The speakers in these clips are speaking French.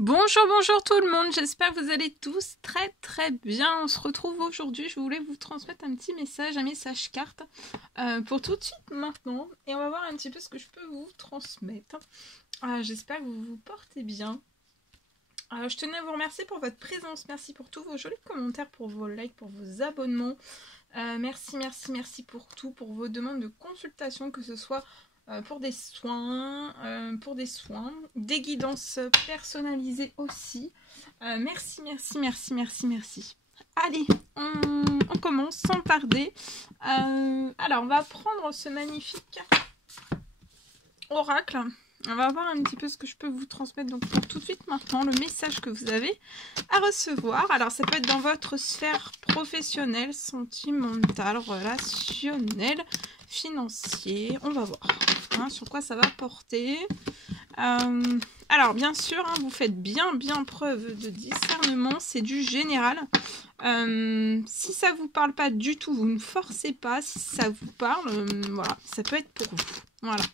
Bonjour, bonjour tout le monde, j'espère que vous allez tous très bien. On se retrouve aujourd'hui, je voulais vous transmettre un petit message, un message carte pour tout de suite maintenant. Et on va voir un petit peu ce que je peux vous transmettre. J'espère que vous vous portez bien. Je tenais à vous remercier pour votre présence, merci pour tous vos jolis commentaires, pour vos likes, pour vos abonnements. Merci pour tout, pour vos demandes de consultation, que ce soit pour des soins, des guidances personnalisées aussi. Merci. Allez, on commence sans tarder. Alors, on va prendre ce magnifique oracle. On va voir un petit peu ce que je peux vous transmettre donc pour tout de suite maintenant, le message que vous avez à recevoir. Alors, ça peut être dans votre sphère professionnelle, sentimentale, relationnelle, financier. On va voir sur quoi ça va porter. Alors, bien sûr, vous faites bien preuve de discernement. C'est du général. Si ça vous parle pas du tout, vous ne forcez pas. Si ça vous parle, voilà, ça peut être pour vous. Voilà.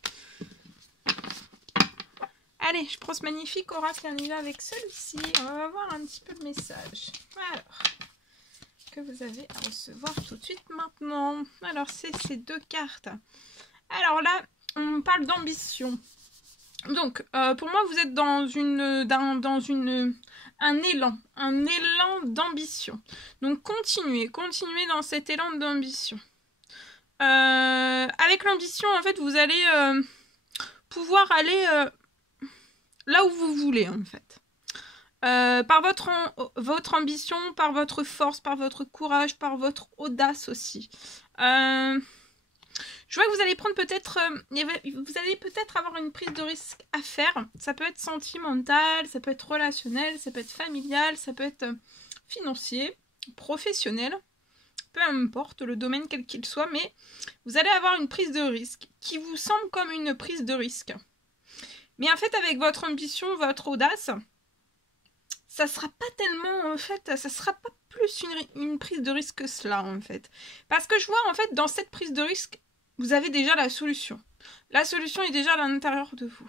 Allez, je prends ce magnifique oracle et on y va avec celui-ci. On va voir un petit peu le message. Alors, que vous avez à recevoir tout de suite maintenant. Alors, c'est ces deux cartes. Alors là, on parle d'ambition. Donc, pour moi, vous êtes dans un élan d'ambition. Donc, continuez dans cet élan d'ambition. Avec l'ambition, en fait, vous allez pouvoir aller là où vous voulez, en fait. Par votre ambition, par votre force, par votre courage, par votre audace aussi. Je vois que vous allez prendre peut-être... vous allez peut-être avoir une prise de risque à faire. Ça peut être sentimental, ça peut être relationnel, ça peut être familial, ça peut être financier, professionnel. Peu importe le domaine quel qu'il soit, mais vous allez avoir une prise de risque qui vous semble comme une prise de risque. Mais en fait, avec votre ambition, votre audace, ça sera pas tellement, en fait, ça sera pas plus une prise de risque que cela, en fait. Parce que je vois, en fait, dans cette prise de risque, vous avez déjà la solution. La solution est déjà à l'intérieur de vous.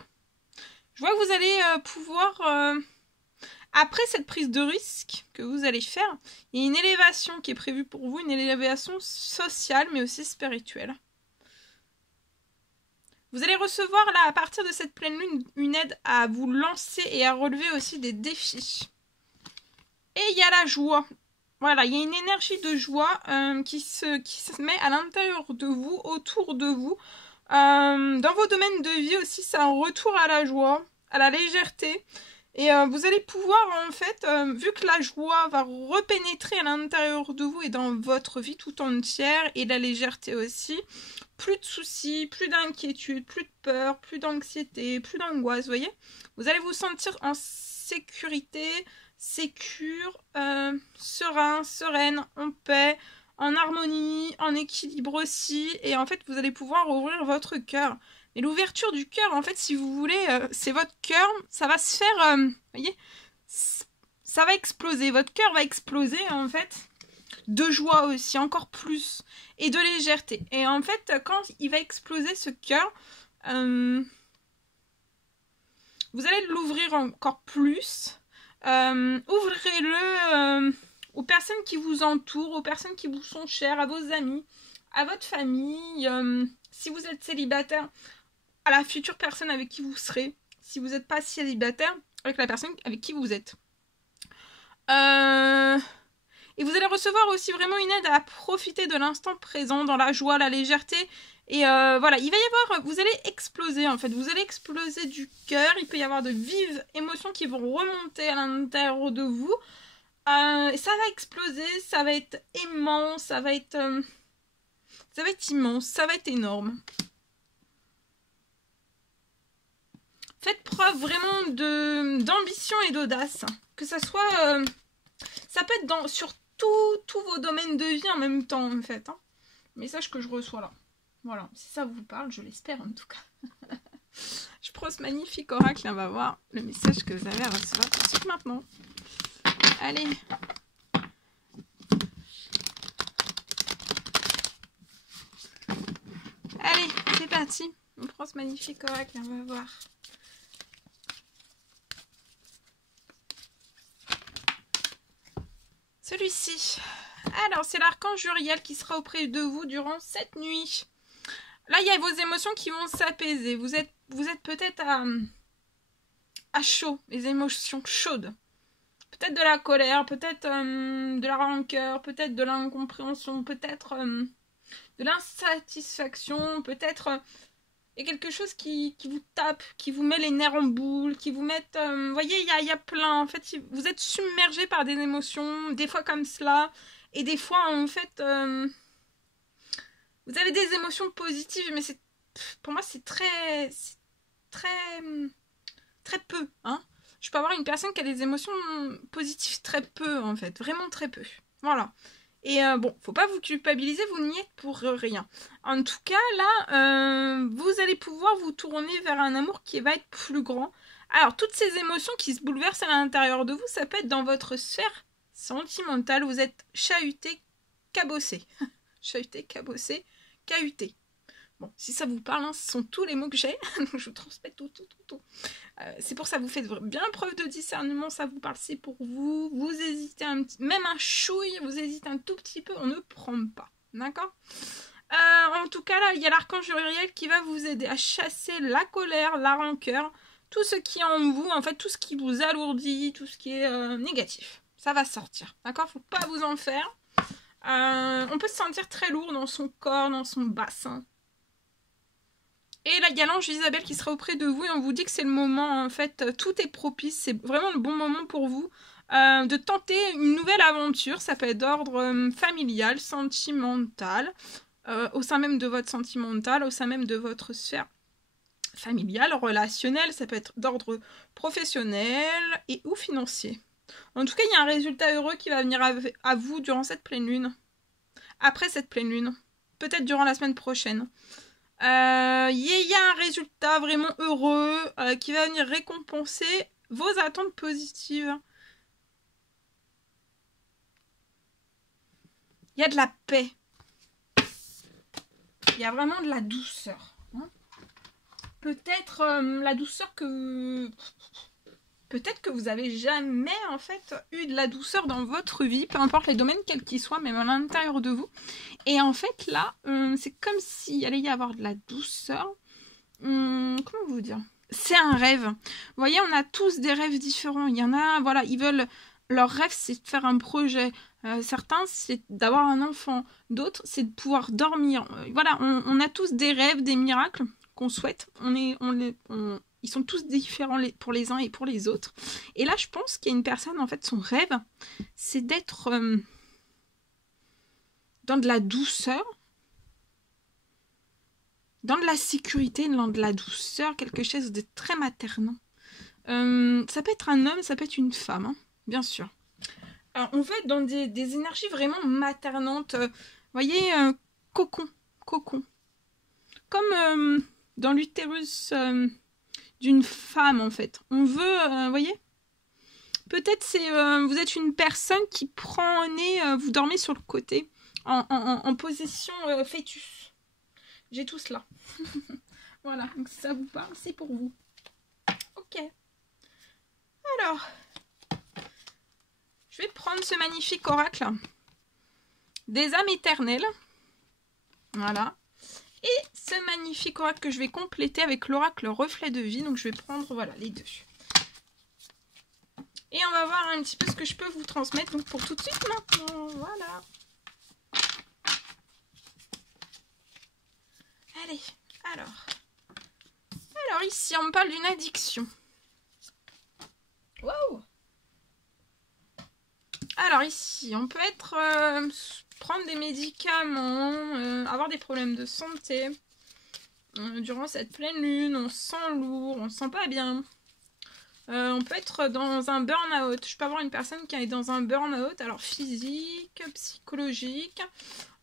Je vois que vous allez pouvoir, après cette prise de risque que vous allez faire, il y a une élévation qui est prévue pour vous, une élévation sociale, mais aussi spirituelle. Vous allez recevoir, là, à partir de cette pleine lune, une aide à vous lancer et à relever aussi des défis. Et il y a la joie. Voilà, il y a une énergie de joie qui se met à l'intérieur de vous, autour de vous. Dans vos domaines de vie aussi, c'est un retour à la joie, à la légèreté. Et vous allez pouvoir, en fait, vu que la joie va repénétrer à l'intérieur de vous et dans votre vie tout entière, et la légèreté aussi, plus de soucis, plus d'inquiétude, plus de peur, plus d'anxiété, plus d'angoisse, vous voyez. Vous allez vous sentir en sécurité, sécure, serein, sereine, en paix, en harmonie, en équilibre aussi. Et en fait, vous allez pouvoir ouvrir votre cœur. Et l'ouverture du cœur, en fait, si vous voulez, c'est votre cœur, ça va se faire, vous voyez, ça va exploser. Votre cœur va exploser, en fait, de joie aussi, encore plus, et de légèreté. Et en fait, quand il va exploser ce cœur, vous allez l'ouvrir encore plus. Ouvrez-le aux personnes qui vous entourent, aux personnes qui vous sont chères, à vos amis, à votre famille. Si vous êtes célibataire, à la future personne avec qui vous serez. Si vous n'êtes pas célibataire, avec la personne avec qui vous êtes. Et vous allez recevoir aussi vraiment une aide à profiter de l'instant présent, dans la joie, la légèreté. Et voilà, il va y avoir, vous allez exploser en fait, vous allez exploser du cœur, il peut y avoir de vives émotions qui vont remonter à l'intérieur de vous. Et ça va exploser, ça va être aimant, ça va être immense, ça va être énorme. Faites preuve vraiment d'ambition et d'audace. Que ça soit... ça peut être sur tous vos domaines de vie en même temps, en fait. Message que je reçois là. Voilà, si ça vous parle, je l'espère en tout cas. Je prends ce magnifique oracle et on va voir le message que vous avez à recevoir tout de suite maintenant. Allez. Allez, c'est parti. On prend ce magnifique oracle et on va voir. celui-ci. Alors, c'est l'archange Uriel qui sera auprès de vous durant cette nuit. Là, il y a vos émotions qui vont s'apaiser. Vous êtes peut-être à chaud, les émotions chaudes. Peut-être de la colère, peut-être de la rancœur, peut-être de l'incompréhension, peut-être de l'insatisfaction, peut-être il y a quelque chose qui vous tape, qui vous met les nerfs en boule, qui vous met... vous voyez, il y a plein. En fait, vous êtes submergé par des émotions, des fois comme cela, et des fois, en fait, vous avez des émotions positives, mais pour moi, c'est très peu, hein. Je peux avoir une personne qui a des émotions positives très peu, en fait. Vraiment très peu. Voilà. Et bon, faut pas vous culpabiliser, vous n'y êtes pour rien. En tout cas, là, vous allez pouvoir vous tourner vers un amour qui va être plus grand. Alors, toutes ces émotions qui se bouleversent à l'intérieur de vous, ça peut être dans votre sphère sentimentale. Vous êtes chahuté, cabossé. Chahuté, cabossé, cahuté. Bon, si ça vous parle, hein, ce sont tous les mots que j'ai. Donc je vous transmets tout. C'est pour ça que vous faites bien preuve de discernement, ça vous parle, c'est pour vous. Vous hésitez même un chouille, vous hésitez un tout petit peu, on ne prend pas. D'accord ? En tout cas, là, il y a l'archange Uriel qui va vous aider à chasser la colère, la rancœur, tout ce qui est en vous, en fait, tout ce qui vous alourdit, tout ce qui est négatif. Ça va sortir. D'accord ? Faut pas vous en faire. On peut se sentir très lourd dans son corps, dans son bassin. Et là, il y a l'ange Isabelle qui sera auprès de vous et on vous dit que c'est le moment, en fait, tout est propice, c'est vraiment le bon moment pour vous de tenter une nouvelle aventure. Ça peut être d'ordre familial, sentimental, au sein même de votre sentimental, au sein même de votre sphère familiale, relationnelle, ça peut être d'ordre professionnel et ou financier. En tout cas, il y a un résultat heureux qui va venir à vous durant cette pleine lune, après cette pleine lune, peut-être durant la semaine prochaine. Il y a un résultat vraiment heureux qui va venir récompenser vos attentes positives. Il y a de la paix. Il y a vraiment de la douceur. Hein. Peut-être la douceur que... Peut-être que vous avez jamais en fait eu de la douceur dans votre vie, peu importe les domaines quels qu'ils soient, même à l'intérieur de vous. Et en fait là, c'est comme s'il allait y avoir de la douceur. Comment vous dire ? C'est un rêve. Vous voyez, on a tous des rêves différents. Il y en a, voilà, ils veulent... Leur rêve, c'est de faire un projet. Certains, c'est d'avoir un enfant. D'autres, c'est de pouvoir dormir. Voilà, on a tous des rêves, des miracles qu'on souhaite. Ils sont tous différents pour les uns et pour les autres. Et là, je pense qu'il y a une personne, en fait, son rêve, c'est d'être dans de la douceur, dans de la sécurité, dans de la douceur, quelque chose de très maternant. Ça peut être un homme, ça peut être une femme, hein, bien sûr. Alors, on va être dans des énergies vraiment maternantes. Vous voyez, cocon. Comme dans l'utérus... d'une femme en fait. On veut, vous voyez, peut-être c'est vous êtes une personne qui prend nez, vous dormez sur le côté en position fœtus. J'ai tout cela. Voilà, donc si ça vous parle, c'est pour vous. Ok. Alors, je vais prendre ce magnifique oracle des âmes éternelles. Voilà. Et ce magnifique oracle que je vais compléter avec l'oracle reflet de vie. Donc je vais prendre voilà, les deux. Et on va voir un petit peu ce que je peux vous transmettre. Donc pour tout de suite maintenant. Voilà. Allez. Alors ici on me parle d'une addiction. Wow. Alors ici on peut être... prendre des médicaments, avoir des problèmes de santé. Durant cette pleine lune, on se sent lourd, on se sent pas bien. On peut être dans un burn-out. Je peux avoir une personne qui est dans un burn-out, alors physique, psychologique.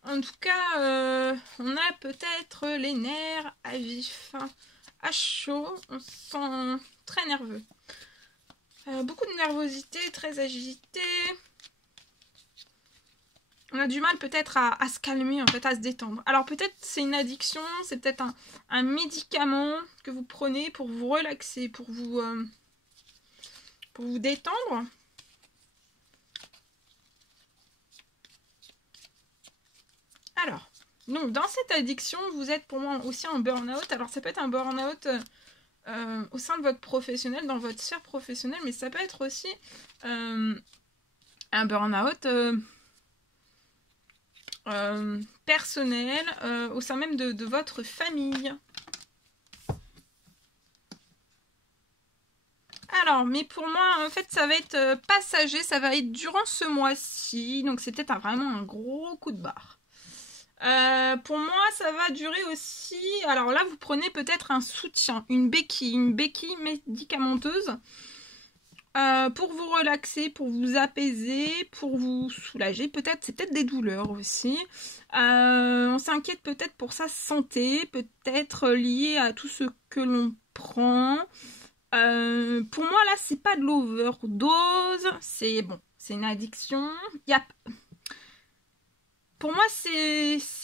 En tout cas, on a peut-être les nerfs à vif, à chaud, on se sent très nerveux. Beaucoup de nervosité, très agité. On a du mal peut-être à se calmer, en fait, à se détendre. Alors peut-être c'est une addiction, c'est peut-être un médicament que vous prenez pour vous relaxer, pour vous détendre. Alors, donc dans cette addiction, vous êtes pour moi aussi en burn-out. Alors ça peut être un burn-out au sein de votre professionnel, dans votre sphère professionnelle, mais ça peut être aussi un burn-out personnel au sein même de votre famille. Alors, mais pour moi, en fait, ça va être passager, ça va être durant ce mois-ci, donc c'est peut-être vraiment un gros coup de barre. Pour moi, ça va durer aussi... Alors là, vous prenez peut-être un soutien, une béquille médicamenteuse pour vous relaxer, pour vous apaiser, pour vous soulager. Peut-être, c'est peut-être des douleurs aussi. On s'inquiète peut-être pour sa santé, peut-être lié à tout ce que l'on prend. Pour moi, là, c'est pas de l'overdose. C'est bon, c'est une addiction. Pour moi,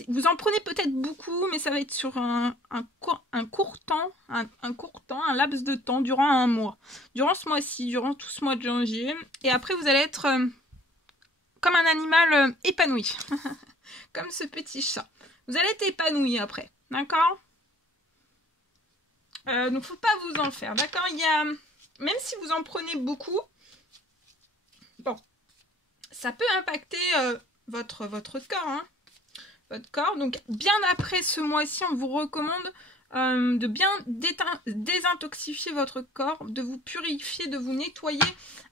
vous en prenez peut-être beaucoup, mais ça va être sur un court temps, un laps de temps, durant un mois. Durant ce mois-ci, durant tout ce mois de janvier. Et après, vous allez être comme un animal épanoui. Comme ce petit chat. Vous allez être épanoui après. D'accord ? Donc, faut pas vous en faire. D'accord ? Même si vous en prenez beaucoup, bon, ça peut impacter... votre corps, hein. Votre corps. Donc, bien après ce mois-ci, on vous recommande de bien désintoxifier votre corps, de vous purifier, de vous nettoyer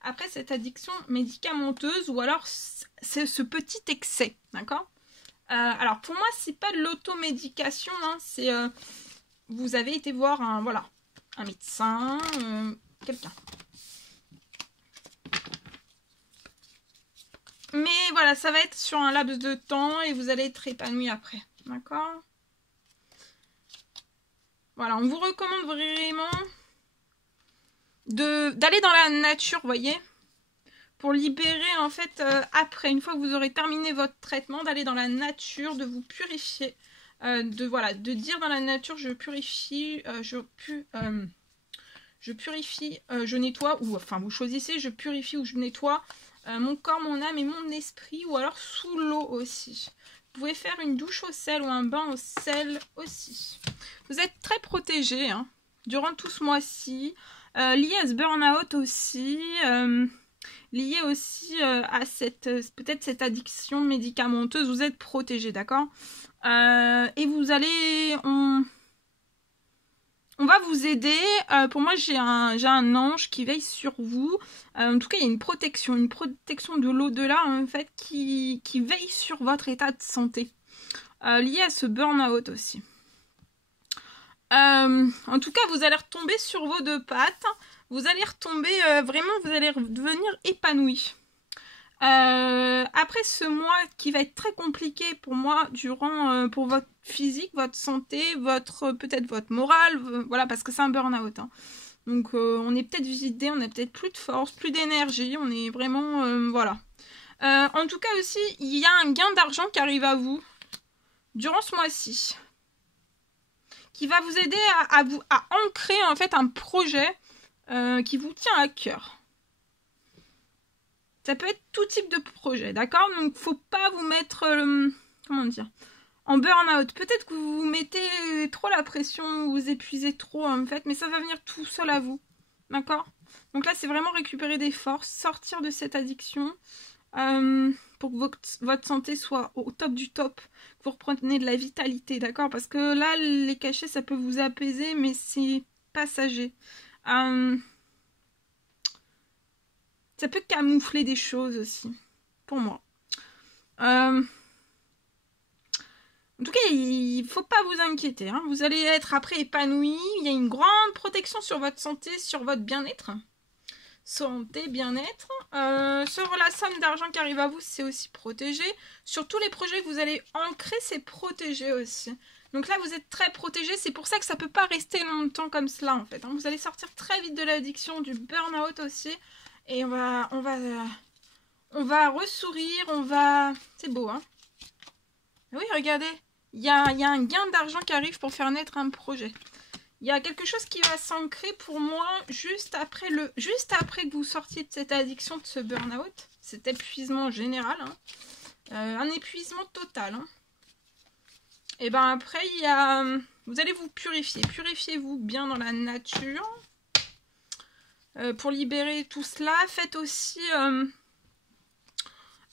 après cette addiction médicamenteuse ou alors c'est ce petit excès, d'accord. Alors, pour moi, c'est pas de l'automédication, hein, c'est vous avez été voir un médecin, quelqu'un. Mais voilà, ça va être sur un laps de temps et vous allez être épanoui après. D'accord ? Voilà, on vous recommande vraiment d'aller dans la nature, vous voyez ? Pour libérer, en fait, après, une fois que vous aurez terminé votre traitement, d'aller dans la nature, de vous purifier. De dire dans la nature, je purifie, je purifie, je nettoie, ou enfin, vous choisissez, je purifie ou je nettoie. Mon corps, mon âme et mon esprit, ou alors sous l'eau aussi. Vous pouvez faire une douche au sel ou un bain au sel aussi. Vous êtes très protégé hein, durant tout ce mois-ci, lié à ce burn-out aussi, lié aussi à peut-être cette addiction médicamenteuse. Vous êtes protégé, d'accord ? Et vous allez... On va vous aider. Pour moi, j'ai un ange qui veille sur vous. En tout cas, il y a une protection de l'au-delà, en fait, qui veille sur votre état de santé. Lié à ce burn-out aussi. En tout cas, vous allez retomber sur vos deux pattes. Vous allez retomber, vraiment, vous allez devenir épanoui. Après ce mois qui va être très compliqué pour moi pour votre physique, votre santé, peut-être votre morale, voilà, parce que c'est un burn-out. Hein. Donc on est peut-être vidé, on a peut-être plus de force, plus d'énergie, on est vraiment voilà. En tout cas aussi, il y a un gain d'argent qui arrive à vous durant ce mois-ci, qui va vous aider à ancrer en fait un projet qui vous tient à cœur. Ça peut être tout type de projet, d'accord? Donc, faut pas vous mettre, comment dire, en burn-out. Peut-être que vous vous mettez trop la pression, vous épuisez trop, en fait, mais ça va venir tout seul à vous, d'accord? Donc là, c'est vraiment récupérer des forces, sortir de cette addiction, pour que votre santé soit au top du top, que vous repreniez de la vitalité, d'accord? Parce que là, les cachets, ça peut vous apaiser, mais c'est passager. Ça peut camoufler des choses aussi, pour moi. En tout cas, il ne faut pas vous inquiéter. Hein. Vous allez être après épanoui. Il y a une grande protection sur votre santé, sur votre bien-être. Santé, bien-être. Sur la somme d'argent qui arrive à vous, c'est aussi protégé. Sur tous les projets que vous allez ancrer, c'est protégé aussi. Donc là, vous êtes très protégé. C'est pour ça que ça ne peut pas rester longtemps comme cela, en fait. Hein. Vous allez sortir très vite de l'addiction, du burn-out aussi. Et on va ressourire, c'est beau, hein. Oui, regardez, il y a un gain d'argent qui arrive pour faire naître un projet. Il y a quelque chose qui va s'ancrer pour moi juste après que vous sortiez de cette addiction, de ce burn-out, cet épuisement général, hein. Un épuisement total, hein. Et ben après, il y a... Vous allez vous purifier. Purifiez-vous bien dans la nature. Pour libérer tout cela, faites aussi...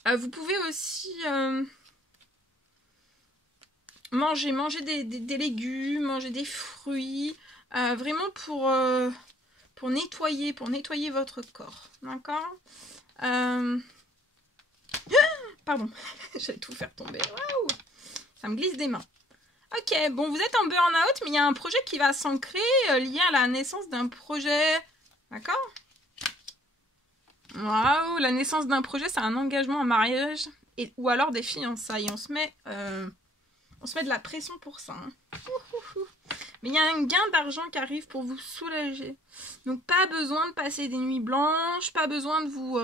vous pouvez aussi manger des légumes, manger des fruits, vraiment pour nettoyer votre corps. D'accord? Pardon, j'allais tout faire tomber. Waouh! Ça me glisse des mains. Ok, bon, vous êtes en burn-out, mais il y a un projet qui va s'ancrer lié à la naissance d'un projet. D'accord? Waouh, la naissance d'un projet, c'est un engagement en mariage ou alors des fiançailles. On se met de la pression pour ça. Hein. Mais il y a un gain d'argent qui arrive pour vous soulager. Donc pas besoin de passer des nuits blanches, pas besoin de vous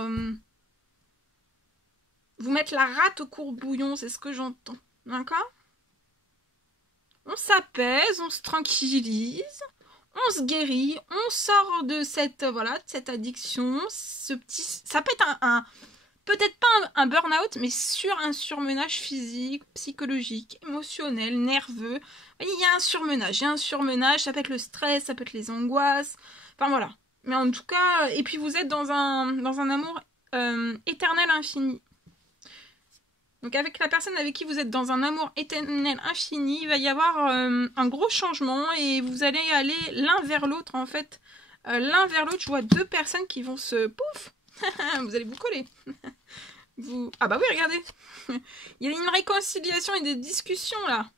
mettre la rate au courbouillon, c'est ce que j'entends. D'accord? On s'apaise, on se tranquillise, on se guérit, on sort de cette addiction. Ça peut être peut-être pas un burn-out, mais un surmenage physique, psychologique, émotionnel, nerveux. Il y a un surmenage, ça peut être le stress, ça peut être les angoisses, enfin voilà. Mais en tout cas, et puis vous êtes dans un amour éternel infini. Donc avec la personne avec qui vous êtes dans un amour éternel infini, il va y avoir un gros changement et vous allez aller l'un vers l'autre en fait. L'un vers l'autre, je vois deux personnes qui vont se... Pouf. Vous allez vous coller. Ah bah oui, regardez. Il y a une réconciliation et des discussions là.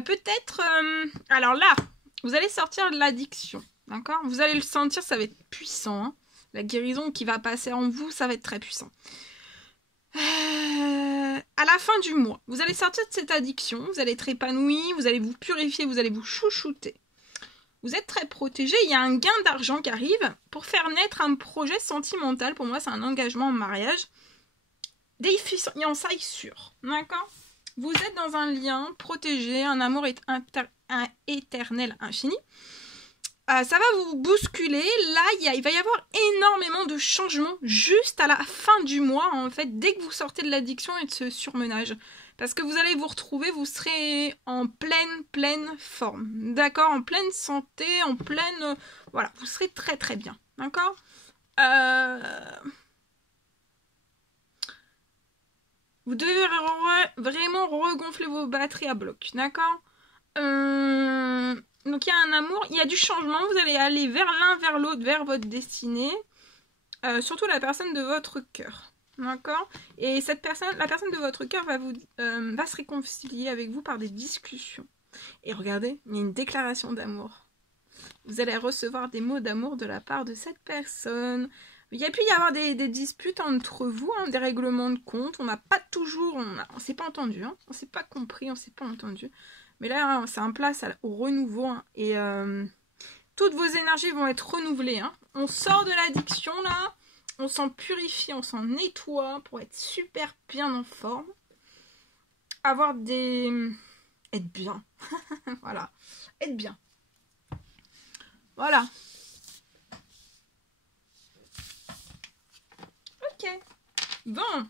Peut-être... Alors là, vous allez sortir de l'addiction. D'accord? Vous allez le sentir, ça va être puissant. Hein. La guérison qui va passer en vous, ça va être très puissant. À la fin du mois, vous allez sortir de cette addiction, vous allez être épanoui, vous allez vous purifier, vous allez vous chouchouter. Vous êtes très protégé, il y a un gain d'argent qui arrive pour faire naître un projet sentimental. Pour moi, c'est un engagement en mariage. Des fiançailles sûres, d'accord? Vous êtes dans un lien protégé, un amour éternel infini. Ça va vous bousculer. Là, il va y avoir énormément de changements juste à la fin du mois, en fait, dès que vous sortez de l'addiction et de ce surmenage. Parce que vous allez vous retrouver, vous serez en pleine forme. D'accord? En pleine santé, en pleine... Voilà, vous serez très très bien. D'accord? Vous devez vraiment regonfler vos batteries à bloc. D'accord? Donc il y a un amour, il y a du changement, vous allez aller vers l'un, vers l'autre, vers votre destinée. Surtout la personne de votre cœur. D'accord? Et la personne de votre cœur va se réconcilier avec vous par des discussions. Et regardez, il y a une déclaration d'amour. Vous allez recevoir des mots d'amour de la part de cette personne. Il y a pu y avoir des disputes entre vous, hein, des règlements de compte. On n'a pas toujours... On s'est pas entendu, hein, on s'est pas compris, on s'est pas entendu. Mais là, c'est un place au renouveau. Hein, et toutes vos énergies vont être renouvelées. Hein. On sort de l'addiction, là. On s'en purifie, on s'en nettoie pour être super bien en forme. Être bien. Voilà. Être bien. Voilà. Ok. Bon.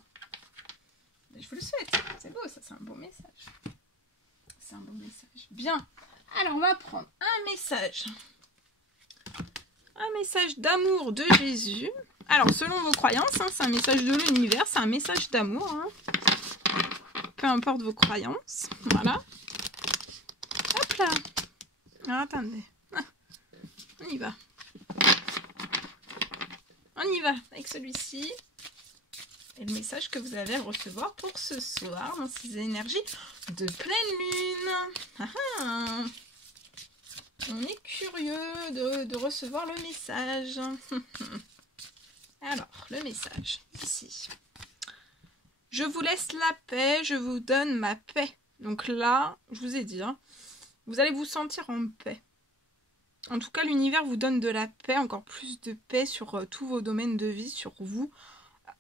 Je vous le souhaite. C'est beau, ça. C'est un beau message. C'est un beau message. Bien. Alors, on va prendre un message. Un message d'amour de Jésus. Alors, selon vos croyances, hein, c'est un message de l'univers, c'est un message d'amour. Hein. Peu importe vos croyances. Voilà. Hop là. Alors, attendez. On y va. On y va avec celui-ci. Et le message que vous allez recevoir pour ce soir dans ces énergies de pleine lune. Ah ah. On est curieux de recevoir le message. Alors, le message, ici. Je vous laisse la paix, je vous donne ma paix. Donc là, je vous ai dit, hein, vous allez vous sentir en paix. En tout cas, l'univers vous donne de la paix, encore plus de paix sur tous vos domaines de vie, sur vous.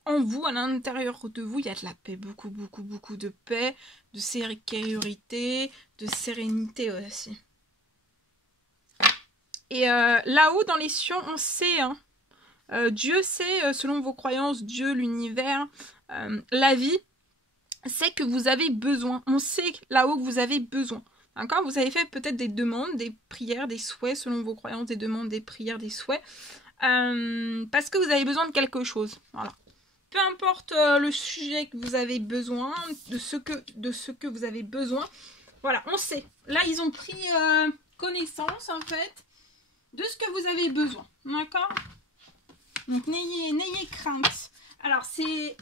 En vous, à l'intérieur de vous, il y a de la paix, beaucoup de paix, de sécurité, de sérénité aussi. Et là-haut, dans les cieux, on sait, hein, Dieu sait, selon vos croyances, Dieu, l'univers, la vie, c'est que vous avez besoin. On sait là-haut que vous avez besoin. D'accord? Vous avez fait peut-être des demandes, des prières, des souhaits, selon vos croyances, des demandes, des prières, des souhaits. Parce que vous avez besoin de quelque chose. Voilà. Peu importe le sujet que vous avez besoin, de ce que vous avez besoin. Voilà, on sait. Là, ils ont pris connaissance, en fait, de ce que vous avez besoin. D'accord? Donc, n'ayez crainte. Alors,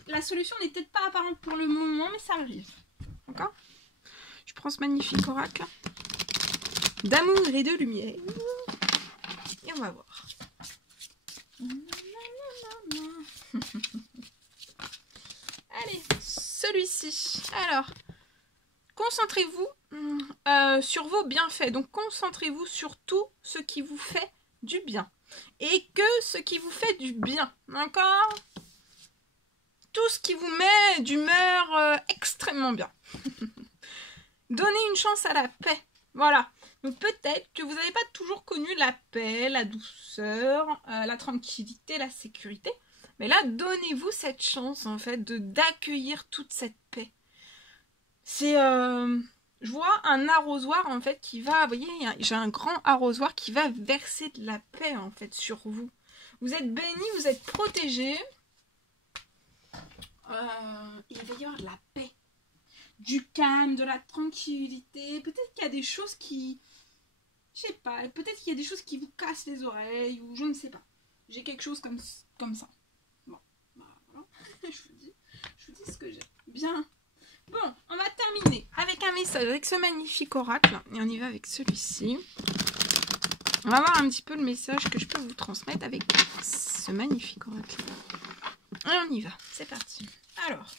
la solution n'est peut-être pas apparente pour le moment, mais ça arrive. D'accord? Je prends ce magnifique oracle d'amour et de lumière. Et on va voir. Allez, celui-ci. Alors, concentrez-vous sur vos bienfaits. Donc, concentrez-vous sur tout ce qui vous fait du bien. Et que ce qui vous fait du bien. D'accord? Tout ce qui vous met d'humeur extrêmement bien. Donnez une chance à la paix. Voilà. Donc peut-être que vous n'avez pas toujours connu la paix, la douceur, la tranquillité, la sécurité. Mais là, donnez-vous cette chance, en fait, d'accueillir toute cette paix. C'est... je vois un arrosoir, en fait, qui va... Vous voyez, j'ai un grand arrosoir qui va verser de la paix, en fait, sur vous. Vous êtes bénis, vous êtes protégés. Il va y avoir de la paix. Du calme, de la tranquillité. Peut-être qu'il y a des choses qui... Je sais pas, peut-être qu'il y a des choses qui vous cassent les oreilles, ou je ne sais pas. J'ai quelque chose comme ça. Bon, bah voilà, je vous dis ce que j'ai. Bien. Bon, on va terminer avec un message, avec ce magnifique oracle. Et on y va avec celui-ci. On va voir un petit peu le message que je peux vous transmettre avec ce magnifique oracle. Et on y va, c'est parti. Alors.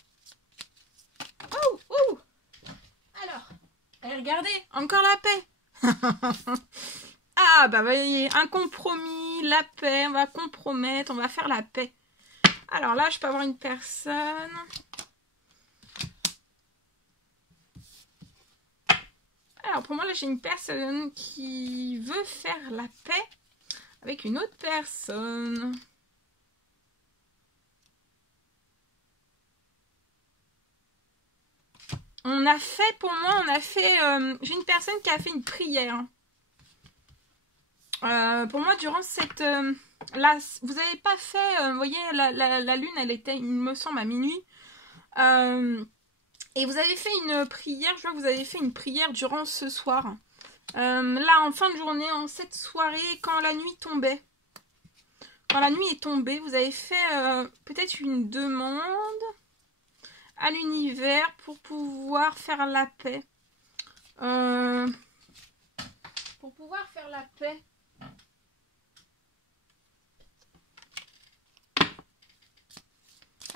Oh. Alors. Et regardez, encore la paix. Ah bah voyez, un compromis, la paix, on va compromettre, on va faire la paix. Alors là, je peux avoir une personne. Alors pour moi, là, j'ai une personne qui veut faire la paix avec une autre personne. On a fait, pour moi, j'ai une personne qui a fait une prière. Pour moi, durant cette... là, vous n'avez pas fait... vous voyez, la lune, elle était, il me semble, à minuit. Et vous avez fait une prière, je vois que vous avez fait une prière durant ce soir. Là, en fin de journée, en cette soirée, quand la nuit tombait. Quand la nuit est tombée, vous avez fait peut-être une demande à l'univers pour pouvoir faire la paix. Pour pouvoir faire la paix.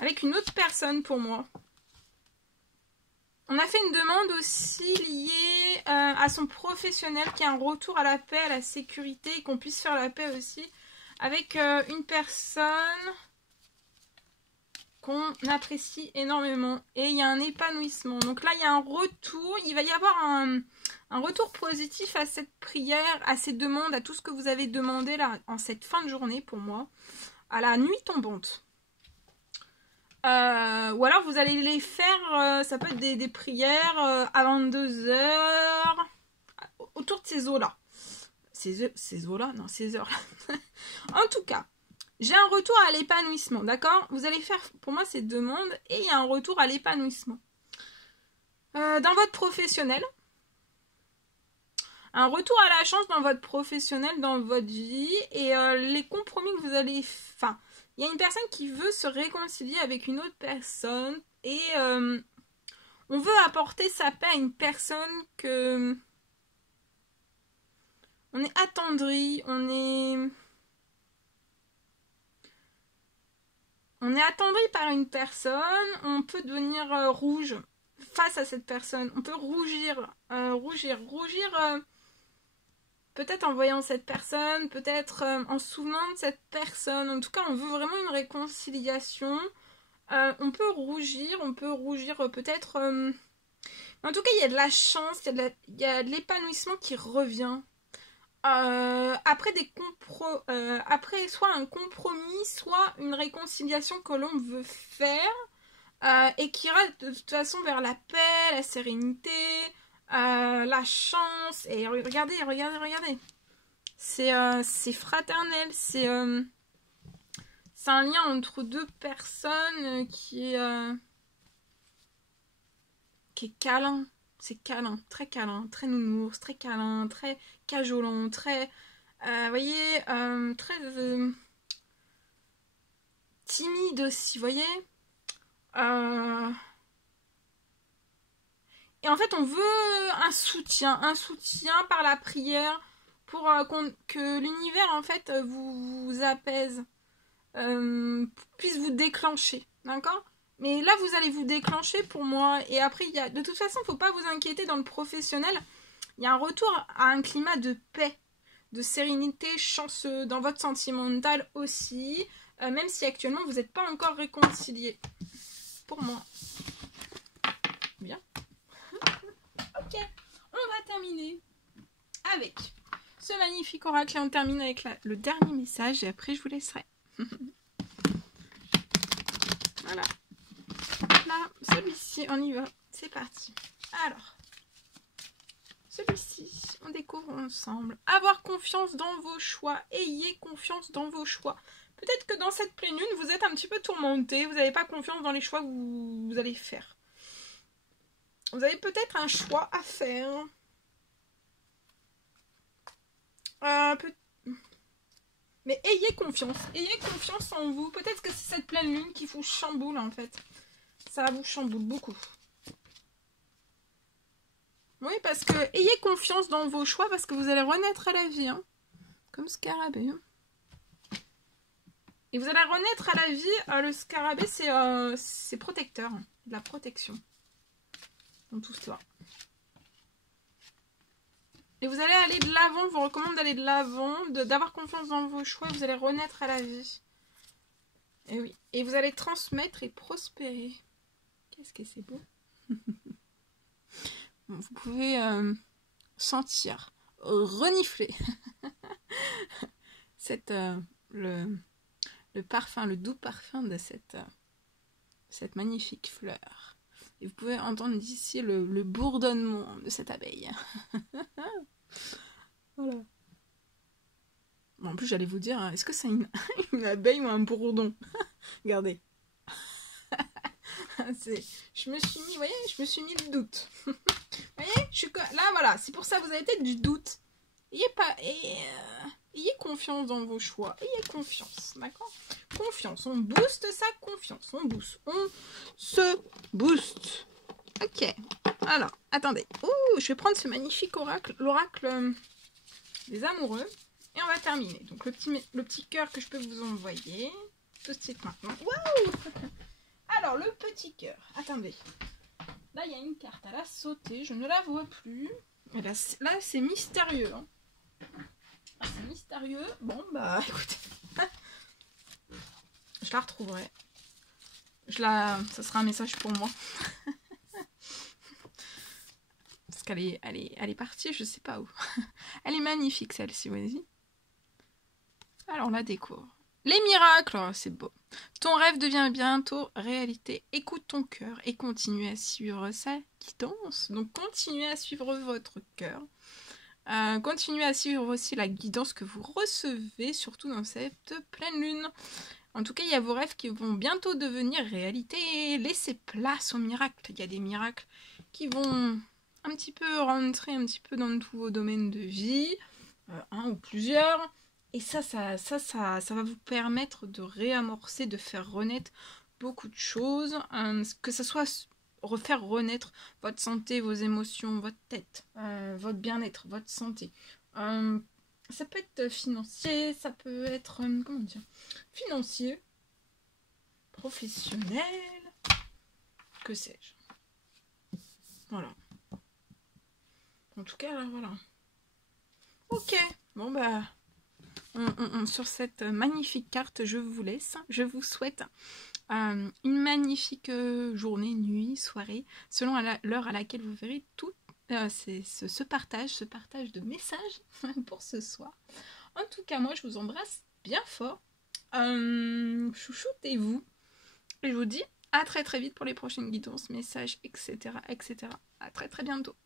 Avec une autre personne pour moi. On a fait une demande aussi liée à son professionnel qui a un retour à la paix, à la sécurité, et qu'on puisse faire la paix aussi avec une personne qu'on apprécie énormément. Et il y a un épanouissement. Donc là, il y a un retour. Il va y avoir un retour positif à cette prière, à ces demandes, à tout ce que vous avez demandé là en cette fin de journée pour moi, à la nuit tombante. Ou alors vous allez les faire, ça peut être des prières à 22h, autour de ces eaux-là. Ces eaux-là? Non, ces heures-là. En tout cas, j'ai un retour à l'épanouissement, d'accord? Vous allez faire pour moi ces demandes et il y a un retour à l'épanouissement. Dans votre professionnel, un retour à la chance dans votre professionnel, dans votre vie et les compromis que vous allez... Enfin, il y a une personne qui veut se réconcilier avec une autre personne et on veut apporter sa paix à une personne que... On est attendri, on est attendri par une personne, on peut devenir rouge face à cette personne. On peut rougir, peut-être en voyant cette personne, peut-être en se souvenant de cette personne. En tout cas, on veut vraiment une réconciliation. On peut rougir peut-être... En tout cas, il y a de la chance, il y a de l'épanouissement qui revient. Après soit un compromis, soit une réconciliation que l'on veut faire. et qui ira de toute façon vers la paix, la sérénité, la chance. Et regardez, regardez. C'est fraternel, c'est un lien entre deux personnes qui est câlin. C'est câlin, très nounours, très câlin, très cajolant, très, vous voyez, très timide aussi, vous voyez. Et en fait, on veut un soutien par la prière pour que l'univers, en fait, vous apaise, puisse vous déclencher, d'accord? Mais là, vous allez vous déclencher pour moi. Et après, de toute façon, il ne faut pas vous inquiéter dans le professionnel. Il y a un retour à un climat de paix, de sérénité, chanceux dans votre sentimental aussi. Même si actuellement, vous n'êtes pas encore réconciliés. Pour moi. Bien. Ok. On va terminer avec ce magnifique oracle. Et on termine avec le dernier message. Et après, je vous laisserai. Voilà. Là, celui-ci, on y va. C'est parti. Alors, celui-ci, on découvre ensemble. Avoir confiance dans vos choix. Ayez confiance dans vos choix. Peut-être que dans cette pleine lune, vous êtes un petit peu tourmenté. Vous n'avez pas confiance dans les choix que vous allez faire. Vous avez peut-être un choix à faire. Mais ayez confiance. Ayez confiance en vous. Peut-être que c'est cette pleine lune qui vous chamboule en fait. Ça vous chamboule beaucoup. Oui, parce que ayez confiance dans vos choix parce que vous allez renaître à la vie. Hein, comme scarabée. Hein. Et vous allez renaître à la vie. Le scarabée, c'est protecteur. De la protection. Dans tout ça. Et vous allez aller de l'avant. Je vous recommande d'aller de l'avant. D'avoir confiance dans vos choix. Vous allez renaître à la vie. Et oui. Et vous allez transmettre et prospérer. Qu'est-ce que c'est beau. Bon, vous pouvez sentir, renifler le parfum, le doux parfum de cette magnifique fleur. Et vous pouvez entendre d'ici le bourdonnement de cette abeille. Voilà. Bon, en plus, j'allais vous dire, est-ce que c'est une abeille ou un bourdon? Regardez. Je me suis mis, vous voyez, je me suis mis le doute. Vous voyez, là, voilà, c'est pour ça, vous avez peut-être du doute. Ayez confiance dans vos choix. Ayez confiance, d'accord? Confiance, on booste sa confiance. On se booste. Ok, alors, attendez. Ouh, je vais prendre ce magnifique oracle, l'oracle des amoureux. Et on va terminer. Donc, le petit cœur que je peux vous envoyer. Tout de suite maintenant. Waouh! Alors, le petit cœur. Attendez. Là, il y a une carte. Elle a sauté. Je ne la vois plus. Et là, c'est mystérieux. Hein. C'est mystérieux. Bon, bah, écoutez. Je la retrouverai. Ça sera un message pour moi. Parce qu'elle est partie, je sais pas où. Elle est magnifique, celle-ci, vas-y. Alors, on la découvre. Les miracles, oh, c'est beau. Ton rêve devient bientôt réalité. Écoute ton cœur et continue à suivre sa guidance. Donc, continuez à suivre votre cœur. Continuez à suivre aussi la guidance que vous recevez, surtout dans cette pleine lune. En tout cas, il y a vos rêves qui vont bientôt devenir réalité. Laissez place aux miracles. Il y a des miracles qui vont un petit peu rentrer un petit peu dans tous vos domaines de vie, un ou plusieurs. Et ça va vous permettre de réamorcer, de faire renaître beaucoup de choses, que ce soit refaire renaître votre santé, vos émotions, votre tête, votre bien-être, votre santé. Ça peut être financier, ça peut être, comment dire, financier, professionnel, que sais-je. Voilà. En tout cas, là, voilà. Ok, bon bah... sur cette magnifique carte, je vous laisse. Je vous souhaite une magnifique journée, nuit, soirée, selon l'heure à laquelle vous verrez tout ce partage de messages pour ce soir. En tout cas, moi, je vous embrasse bien fort. Chouchoutez-vous. Et je vous dis À très très vite pour les prochaines guidances, messages, etc. etc. À très très bientôt.